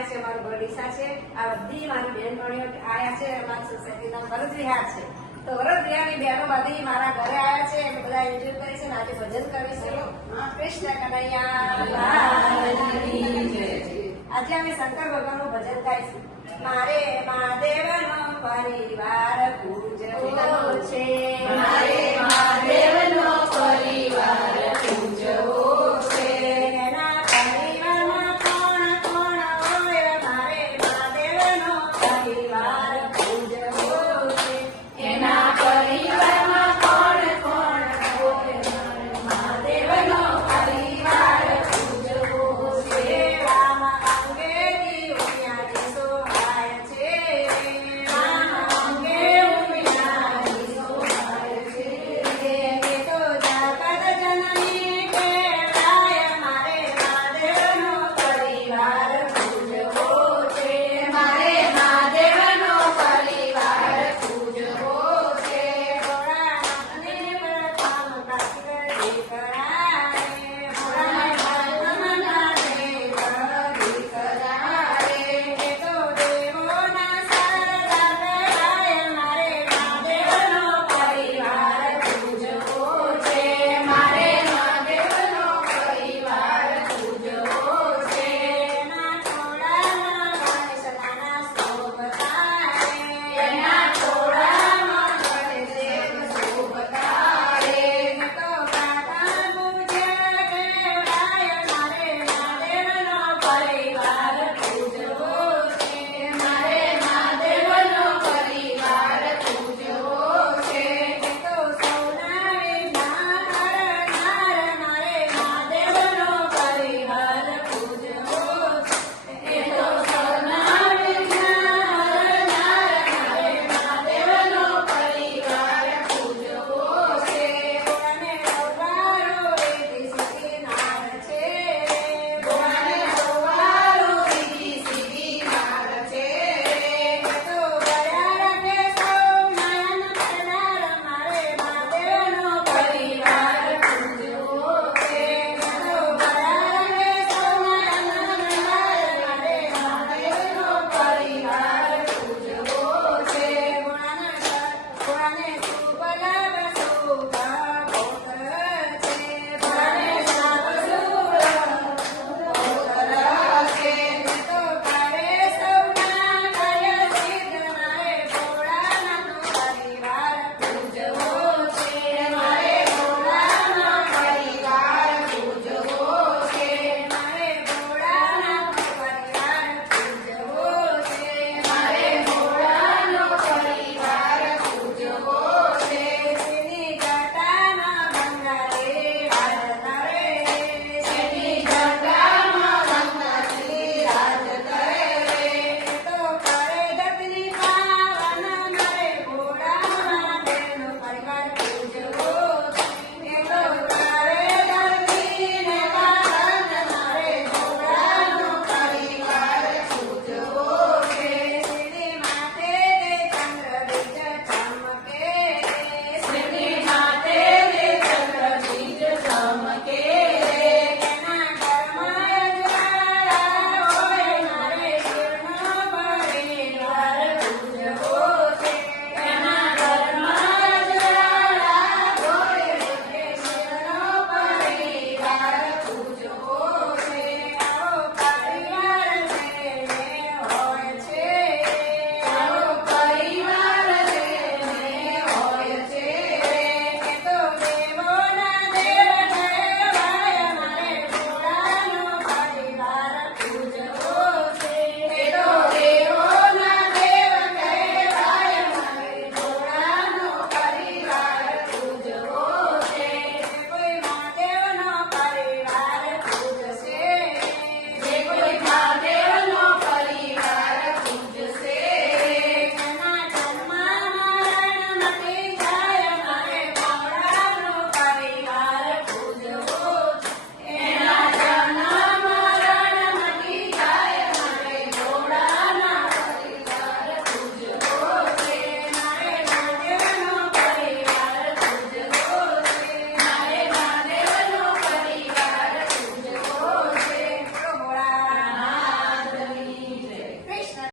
આવ્યા છે, અમારું બરડીસા છે, આ બધી મારી બહેનપણીઓ આવ્યા છે, અમારી સોસાયટીના ભરત વિહાર છે. તો ભરત વિહારની બહેનો બધી મારા ઘરે આવ્યા છે, એટલે બધા એન્જોય કરે છે. આજે ભજન કરીશું. કૃષ્ણ કનૈયા લાલની જય. આજે અમે શંકર ભગવાનનું ભજન ગાઈશું. મારે મહાદેવનો પરિવાર પૂજવો છે. મારે મહાદેવનો પરિવાર